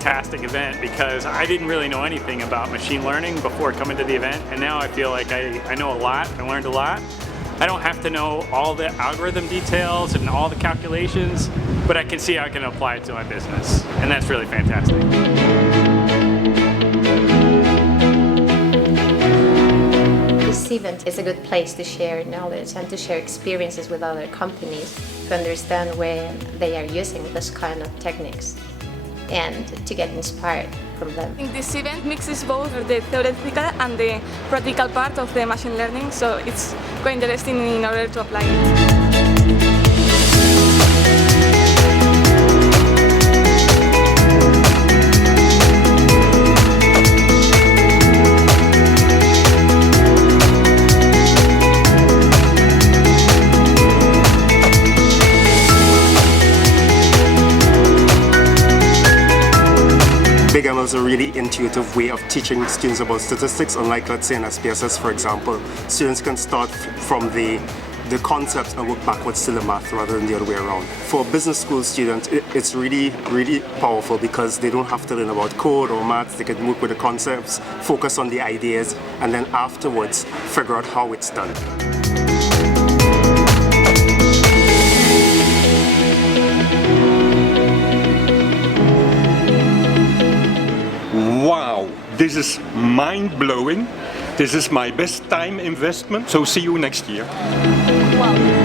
fantastic event because I didn't really know anything about machine learning before coming to the event, and now I feel like I know a lot, I learned a lot. I don't have to know all the algorithm details and all the calculations, but I can see how I can apply it to my business, and that's really fantastic. This event is a good place to share knowledge and to share experiences with other companies, to understand where they are using this kind of techniques and to get inspired from them. This event mixes both the theoretical and the practical part of the machine learning, so it's quite interesting in order to apply it. BigML is a really intuitive way of teaching students about statistics, unlike, let's say, in SPSS, for example. Students can start from the concepts and work backwards to the math rather than the other way around. For business school students, it's really powerful because they don't have to learn about code or maths. They can work with the concepts, focus on the ideas, and then afterwards figure out how it's done. Wow, this is mind-blowing. This is my best time investment, so see you next year. Wow.